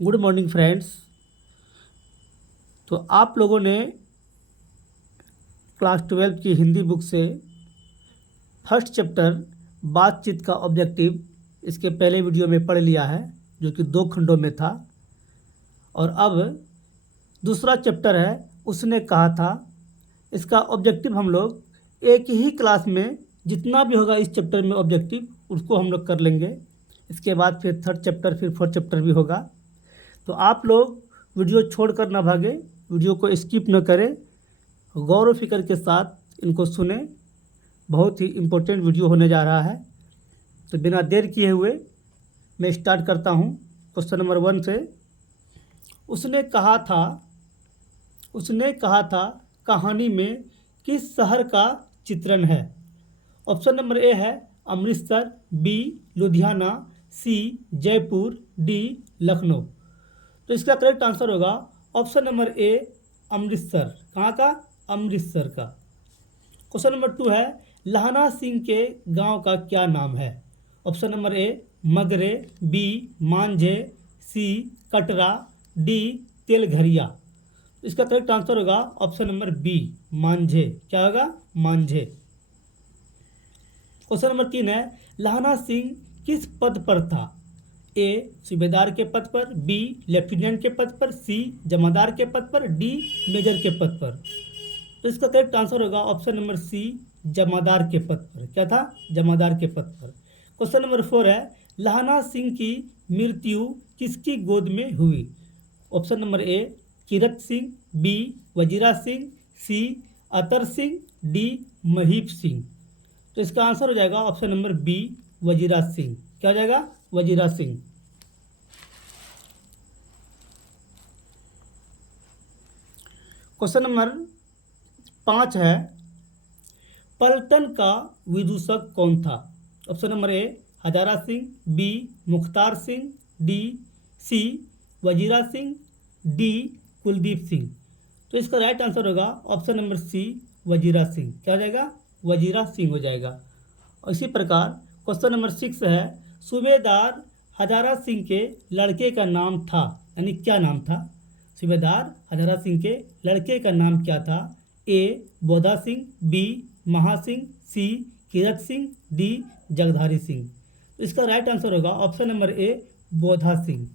Good morning friends. तो आप लोगों ने क्लास 12 की हिंदी बुक से फर्स्ट चैप्टर बातचीत का ऑब्जेक्टिव इसके पहले वीडियो में पढ़ लिया है, जो कि 2 खंडों में था। और अब दूसरा चैप्टर है उसने कहा था। इसका ऑब्जेक्टिव हम लोग एक ही क्लास में जितना भी होगा इस चैप्टर में ऑब्जेक्टिव उसको हम लोग कर लेंगे। इसके बाद फिर थर्ड चैप्टर, फिर फोर्थ चैप्टर भी होगा। तो आप लोग वीडियो छोड़कर ना भागे, वीडियो को स्किप न करें, गौर व फिक्र के साथ इनको सुने। बहुत ही इम्पोर्टेंट वीडियो होने जा रहा है। तो बिना देर किए हुए मैं स्टार्ट करता हूँ क्वेश्चन नंबर 1 से। उसने कहा था कहानी में किस शहर का चित्रण है? ऑप्शन नंबर ए है अमृतसर, बी लुधियाना, सी जयपुर, डी लखनऊ। तो इसका करेक्ट आंसर होगा ऑप्शन नंबर ए अमृतसर। कहाँ का? अमृतसर का। क्वेश्चन नंबर 2 है लहना सिंह के गांव का क्या नाम है? Option number A Magre, B Manjhe, C Katra, D Telgharia. इसका करेक्ट आंसर होगा ऑप्शन नंबर बी मांझे। क्या होगा? मांझे। क्वेश्चन नंबर 3 है लहना सिंह किस पद पर था? ए सूबेदार के पद पर, बी लेफ्टिनेंट के पद पर, सी जमादार के पद पर, डी मेजर के पद पर। तो इसका करेक्ट आंसर होगा ऑप्शन नंबर सी जमादार के पद पर। क्या था? जमादार के पद पर। क्वेश्चन नंबर 4 है लहना सिंह की मृत्यु किसकी गोद में हुई? Option number A Kirat Singh, B Wazira Singh, C Atar Singh, D Mahip Singh. तो इसका आंसर हो जाएगा option number B Wazira Singh. क्या हो जाएगा? वजीरा सिंह। क्वेश्चन नंबर 5 है पलटन का विदूषक कौन था? Option number A Hazara Singh, B Mukhtar Singh, D C Wazira Singh, D Kuldeep Singh. तो इसका राइट आंसर होगा option number C Wazira Singh. क्या हो जाएगा? वजीरा सिंह हो जाएगा। और इसी प्रकार क्वेश्चन नंबर 6 है सूबेदार हजारा सिंह के लड़के का नाम था, यानी क्या नाम था? सूबेदार हजारा सिंह के लड़के का नाम क्या था? A Bodha Singh, B Mahasingh, C Kirat Singh, D Jagdhari Singh. तो इसका राइट आंसर होगा option number A Bodha Singh.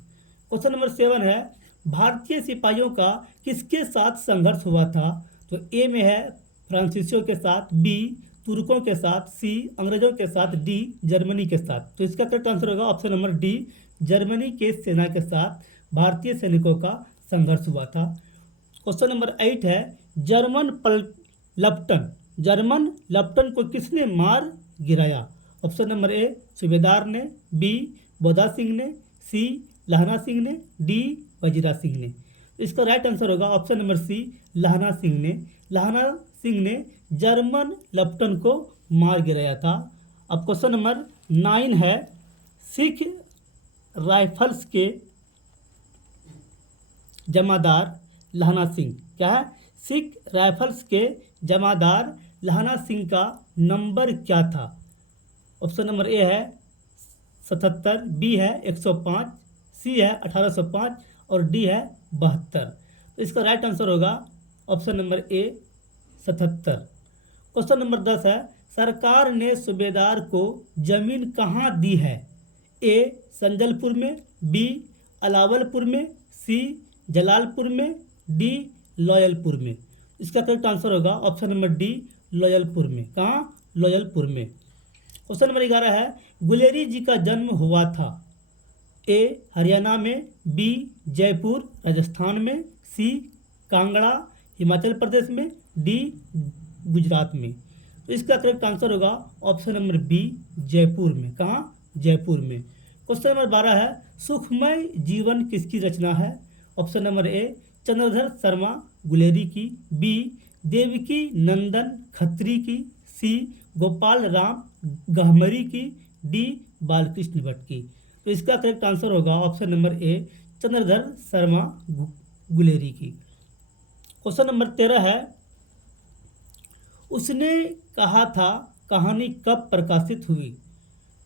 Question number 7 है भारतीय सिपाहियों का किसके साथ संघर्ष हुआ था? तो ए में है फ्रांसीसियों के साथ, बी तुर्कों के साथ, सी अंग्रेजों के साथ, डी जर्मनी के साथ। तो इसका करेक्ट आंसर होगा ऑप्शन नंबर डी जर्मनी के सेना के साथ भारतीय सैनिकों का संघर्ष हुआ था। क्वेश्चन नंबर 8 है जर्मन लप्टन को किसने मार गिराया? ऑप्शन नंबर ए सूबेदार ने, बी बोधा सिंह ने, सी लहना सिंह ने, डी वजीरा सिंह ने। इसका राइट आंसर होगा ऑप्शन नंबर सी लहना सिंह ने। लहना सिंह ने जर्मन लप्टन को मार गिराया था। अब क्वेश्चन नंबर 9 है सिख राइफल्स के जमादार लहना सिंह। क्या है? सिख राइफल्स के जमादार लहना सिंह का नंबर क्या था? ऑप्शन नंबर ए है 77, बी है 105, सी है 1805 और डी है 72। तो इसका राइट आंसर होगा ऑप्शन नंबर ए 77। क्वेश्चन नंबर 10 है सरकार ने सूबेदार को जमीन कहाँ दी है? ए संजलपुर में, बी अलावलपुर में, सी जलालपुर में, डी लॉयलपुर में। इसका करेक्ट आंसर होगा ऑप्शन नंबर डी लॉयलपुर में। कहाँ? लॉयलपुर में। क्वेश्चन नंबर 11 है गुलेरी जी का जन्म हुआ था? ए हरियाणा में, बी जयपुर राजस्थान में, सी कांगड़ा हिमाचल प्रदेश में, डी गुजरात में। तो इसका करेक्ट आंसर होगा ऑप्शन नंबर बी जयपुर में। कहाँ? जयपुर में। क्वेश्चन नंबर 12 है सुखमय जीवन किसकी रचना है? Option number A Chandradhar Sharma Guleri की, बी देवकी नंदन खत्री की, सी गोपाल राम गहमरी की, डी बालकृष्ण भट्ट की। तो इसका करेक्ट आंसर होगा option number A Chandradhar Sharma Guleri की। क्वेश्चन नंबर 13 है उसने कहा था कहानी कब प्रकाशित हुई?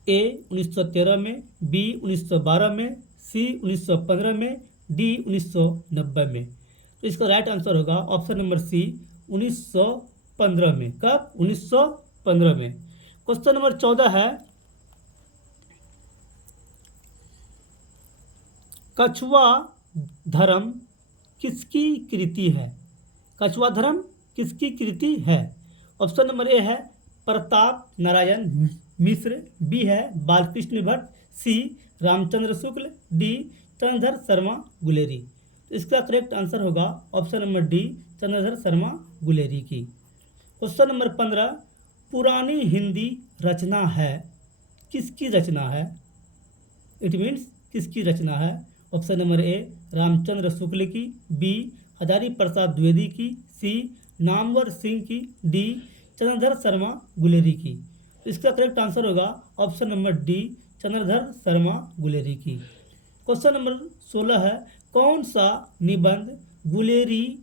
ए 1913 में, बी 1912 में, सी 1915 में, डी 1990 में। तो इसका राइट आंसर होगा ऑप्शन नंबर सी 1915 में। कब? 1915 में। क्वेश्चन नंबर 14 है, कछुआ धर्म किसकी कृति है? कछुआ धर्म किसकी कृति है? ऑप्शन नंबर ए है प्रताप नारायण मिश्र, बी है बालकृष्ण भट्ट, सी रामचंद्र शुक्ल, डी चंद्रधर शर्मा गुलेरी। तो इसका करेक्ट आंसर होगा option number D Chandradhar Sharma Guleri की। क्वेश्चन नंबर 15, पुरानी हिंदी रचना है किसकी रचना है? इट मीन्स किसकी रचना है? ऑप्शन नंबर ए रामचंद्र शुक्ल की, बी हजारी प्रसाद द्विवेदी की, सी नामवर सिंह की, डी चंद्रधर शर्मा गुलेरी की। तो इसका करेक्ट आंसर होगा option number D Chandradhar Sharma Guleri की। क्वेश्चन नंबर 16 है, कौन सा निबंध गुलेरी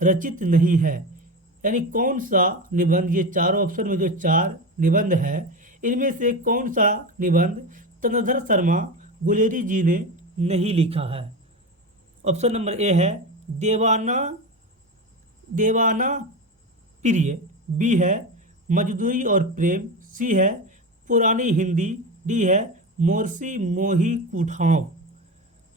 रचित नहीं है? यानी कौन सा निबंध, ये चारों ऑप्शन में जो 4 निबंध है इनमें से कौन सा निबंध चंद्रधर शर्मा गुलेरी जी ने नहीं लिखा है? ऑप्शन नंबर ए है देवाना प्रिय, बी है मजदूरी और प्रेम, सी है पुरानी हिंदी, डी है मोरसी मोही कुठाव।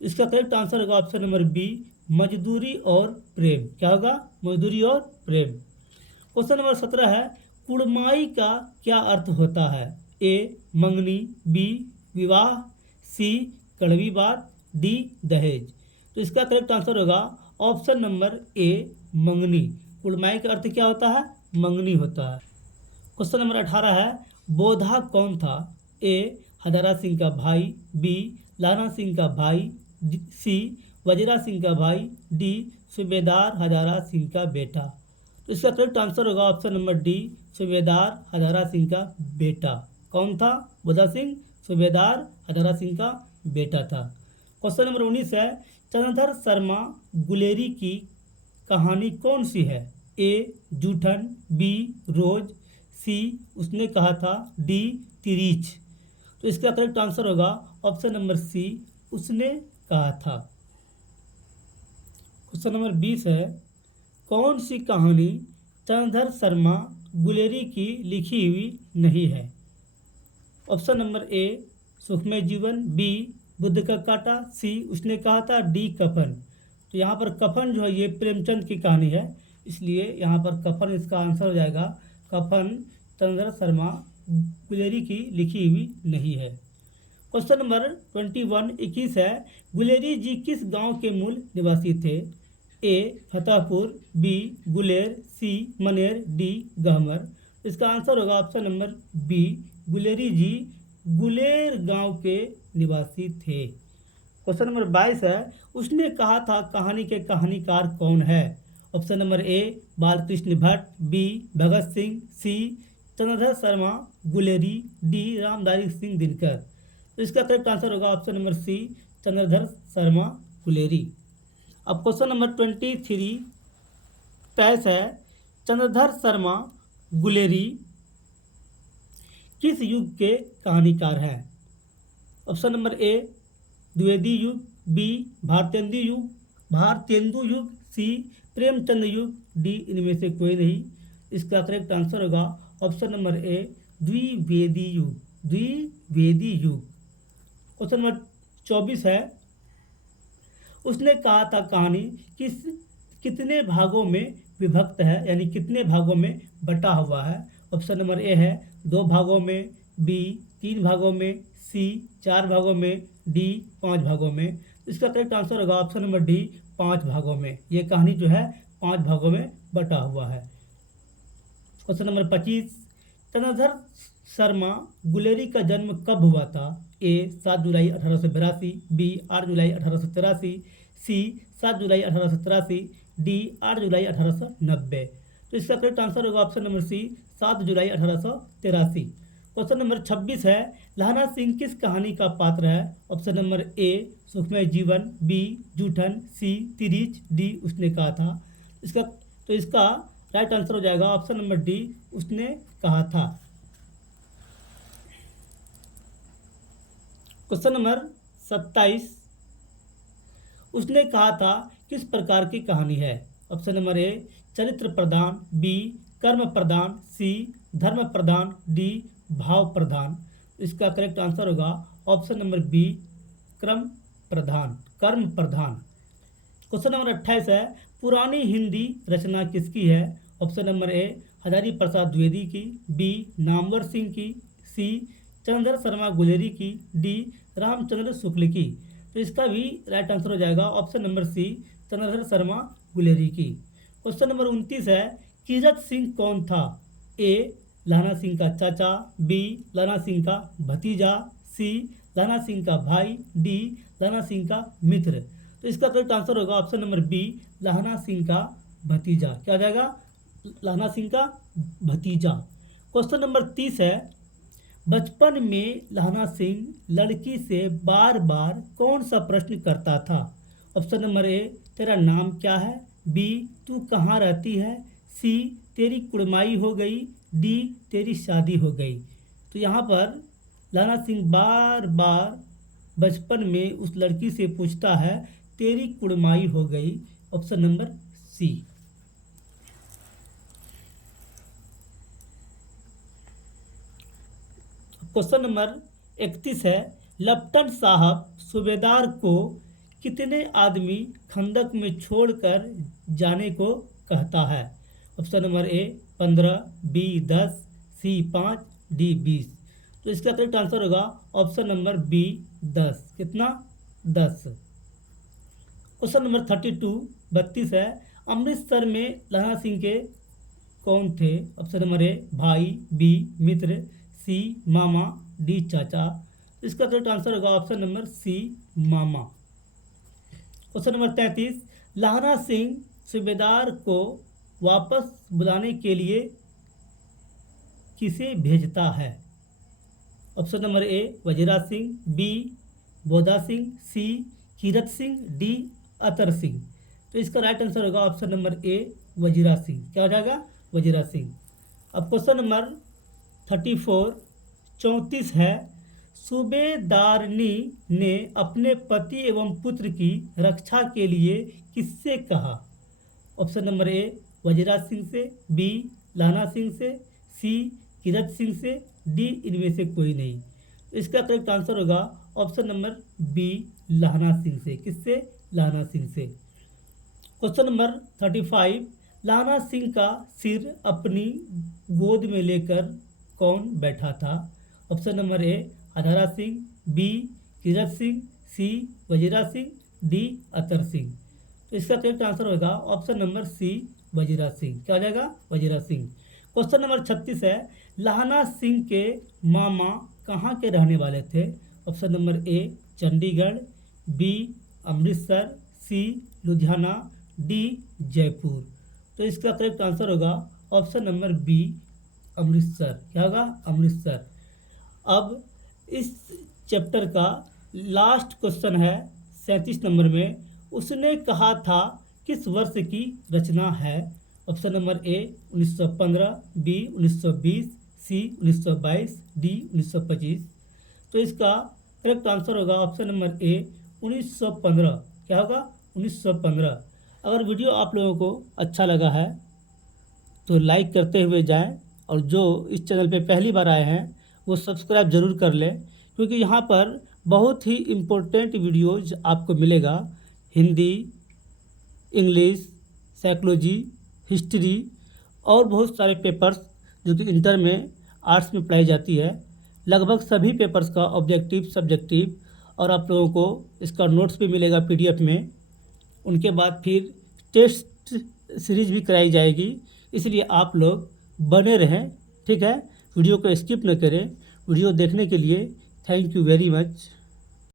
इसका करेक्ट आंसर होगा ऑप्शन नंबर बी मजदूरी और प्रेम। क्या होगा? मजदूरी और प्रेम। क्वेश्चन नंबर 17 है, कुड़माई का क्या अर्थ होता है? ए मंगनी, बी विवाह, सी कड़वी बात, डी दहेज। तो इसका करेक्ट आंसर होगा ऑप्शन नंबर ए मंगनी। कुड़माई का अर्थ क्या होता है? मंगनी होता है। क्वेश्चन नंबर 18 है, बोधा कौन था? ए हजारा सिंह का भाई, बी लाना सिंह का भाई, सी वजीरा सिंह का भाई, डी सूबेदार हजारा सिंह का बेटा। तो इसका करेक्ट आंसर होगा ऑप्शन नंबर डी सूबेदार हजारा सिंह का बेटा। कौन था? बोधा सिंह सूबेदार हजारा सिंह का बेटा था। क्वेश्चन नंबर 19 है, चंद्रधर शर्मा गुलेरी की कहानी कौन सी है? ए जूठन, बी रोज, सी उसने कहा था, डी तिरीच। तो इसका करेक्ट आंसर होगा ऑप्शन नंबर सी उसने कहा था। क्वेश्चन नंबर 20 है, कौन सी कहानी चंद्रधर शर्मा गुलेरी की लिखी हुई नहीं है? ऑप्शन नंबर ए सुखमय जीवन, बी बुद्ध का कांटा, सी उसने कहा था, डी कफन। तो यहाँ पर कफन जो है ये प्रेमचंद की कहानी है, इसलिए यहाँ पर कफन इसका आंसर हो जाएगा। कफन चंद्रधर शर्मा गुलेरी की लिखी हुई नहीं है। क्वेश्चन नंबर 21 है, गुलेरी जी किस गांव के मूल निवासी थे? ए फतेहपुर, बी गुलेर, सी मनेर, डी गहमर। इसका आंसर होगा ऑप्शन नंबर बी गुलेरी जी गुलेर गांव के निवासी थे। क्वेश्चन नंबर 22 है, उसने कहा था कहानी के कहानीकार कौन है? Option number A Balkrishna Bhatt, B Bhagat Singh, C Chandradhar Sharma Guleri, D Ramdhari Singh Dinkar. तो इसका करेक्ट आंसर होगा option number C Chandradhar Sharma Guleri. अब क्वेश्चन नंबर 23 है, चंद्रधर शर्मा गुलेरी किस युग के कहानीकार हैं? ऑप्शन नंबर ए द्विवेदी युग, बी भारतेंदु युग, सी प्रेमचंद युग, डी इनमें से कोई नहीं। इसका करेक्ट आंसर होगा ऑप्शन नंबर ए द्विवेदी युग। क्वेश्चन नंबर 24 है, उसने कहा था कहानी कितने भागों में विभक्त है, यानी कितने भागों में बटा हुआ है? ऑप्शन नंबर ए है 2 भागों में, बी 3 भागों में, सी 4 भागों में, डी 5 भागों में। इसका करेक्ट आंसर होगा ऑप्शन नंबर डी 5 भागों में। ये कहानी जो है 5 भागों में बटा हुआ है। क्वेश्चन नंबर 25, चंद्रधर शर्मा गुलेरी का जन्म कब हुआ था? ए 7 जुलाई 1882, बी 8 जुलाई 1883, सी 7 जुलाई 1883, डी 8 जुलाई 1890। तो इसका करेक्ट आंसर होगा ऑप्शन नंबर सी 7 जुलाई 1883। क्वेश्चन नंबर 26 है, लाना सिंह किस कहानी का पात्र है? ऑप्शन नंबर ए सुखमय जीवन, बी जूठन, सी तिरीच, डी उसने कहा था। इसका राइट आंसर हो जाएगा ऑप्शन नंबर डी उसने कहा था। क्वेश्चन नंबर 27 उसने कहा था किस प्रकार की कहानी है। ऑप्शन नंबर ए चरित्र प्रधान, बी कर्म प्रधान, सी धर्म प्रधान, डी भाव प्रधान। इसका करेक्ट आंसर होगा ऑप्शन नंबर बी कर्म प्रधान। क्वेश्चन नंबर 28 है पुरानी हिंदी रचना किसकी है। ऑप्शन नंबर ए हजारी प्रसाद द्विवेदी की, बी नामवर सिंह की, सी चंद्र शर्मा गुलेरी की, डी रामचंद्र शुक्ल की। तो इसका भी राइट आंसर हो जाएगा option number C Chandradhar Sharma Guleri की। क्वेश्चन नंबर 29 है कीरत सिंह कौन था। ए लाना सिंह का चाचा, बी लाना सिंह का भतीजा, सी लाना सिंह का भाई, डी लाना सिंह का मित्र। तो इसका करेक्ट आंसर होगा ऑप्शन नंबर बी लाना सिंह का भतीजा। क्या आ जाएगा लाना सिंह का भतीजा। क्वेश्चन नंबर 30 है बचपन में लाना सिंह लड़की से बार बार कौन सा प्रश्न करता था। ऑप्शन नंबर ए तेरा नाम क्या है, बी तू कहाँ रहती है, सी तेरी कुड़माई हो गई, डी तेरी शादी हो गई। तो यहाँ पर लाना सिंह बार बार बचपन में उस लड़की से पूछता है तेरी कुड़माई हो गई। Option number C. Question number 31 है लेफ्टिनेंट साहब सूबेदार को कितने आदमी खंदक में छोड़कर जाने को कहता है। Option number A 15, B 10, C 5, D 20। तो इसका करेक्ट आंसर होगा ऑप्शन नंबर बी 10। कितना 10। क्वेश्चन नंबर 32 है अमृतसर में लाना सिंह के कौन थे। ऑप्शन नंबर ए भाई, बी मित्र, सी मामा, डी चाचा। इसका करेक्ट आंसर होगा ऑप्शन नंबर सी मामा। क्वेश्चन नंबर 33 लाना सिंह सूबेदार को वापस बुलाने के लिए किसे भेजता है। Option number A Wazira Singh, B Bodha Singh, C Kirat Singh, D Atar Singh. तो इसका राइट आंसर होगा option number A Wazira Singh. क्या हो जाएगा वजीरा सिंह। अब क्वेश्चन नंबर 34 है सूबेदारनी ने अपने पति एवं पुत्र की रक्षा के लिए किससे कहा। Option number A Wazira Singh से, बी लाना सिंह से, सी कीरत सिंह से, डी इनमें से कोई नहीं। तो इसका करेक्ट आंसर होगा ऑप्शन नंबर बी लाना सिंह से। किससे लाना सिंह से। क्वेश्चन नंबर 35 लाना सिंह का सिर अपनी गोद में लेकर कौन बैठा था। Option number A Hazara Singh, B Kirat Singh, C Wazira Singh, D Atar Singh. तो इसका करेक्ट आंसर होगा option number C Wazira Singh. क्या हो जाएगा वजीरा सिंह। क्वेश्चन नंबर 36 है लाना सिंह के मामा कहाँ के रहने वाले थे। Option number A Chandigarh, B Amritsar, C Ludhiana, D Jaipur. तो इसका करेक्ट आंसर होगा ऑप्शन नंबर बी अमृतसर। क्या होगा अमृतसर। अब इस चैप्टर का लास्ट क्वेश्चन है 37 नंबर में उसने कहा था किस वर्ष की रचना है। Option number A 1915, B 1920, C 1922, D 1925। तो इसका करेक्ट आंसर होगा ऑप्शन नंबर ए 1915। क्या होगा 1915। अगर वीडियो आप लोगों को अच्छा लगा है तो लाइक करते हुए जाएं और जो इस चैनल पे पहली बार आए हैं वो सब्सक्राइब ज़रूर कर लें क्योंकि यहाँ पर बहुत ही इम्पोर्टेंट वीडियोज आपको मिलेगा। हिंदी, इंग्लिश, साइकोलॉजी, हिस्ट्री और बहुत सारे पेपर्स जो कि इंटर में आर्ट्स में पढ़ाई जाती है। लगभग सभी पेपर्स का ऑब्जेक्टिव, सब्जेक्टिव और आप लोगों को इसका नोट्स भी मिलेगा पीडीएफ में। उनके बाद फिर टेस्ट सीरीज भी कराई जाएगी, इसलिए आप लोग बने रहें। ठीक है, वीडियो को स्किप न करें। वीडियो देखने के लिए थैंक यू वेरी मच।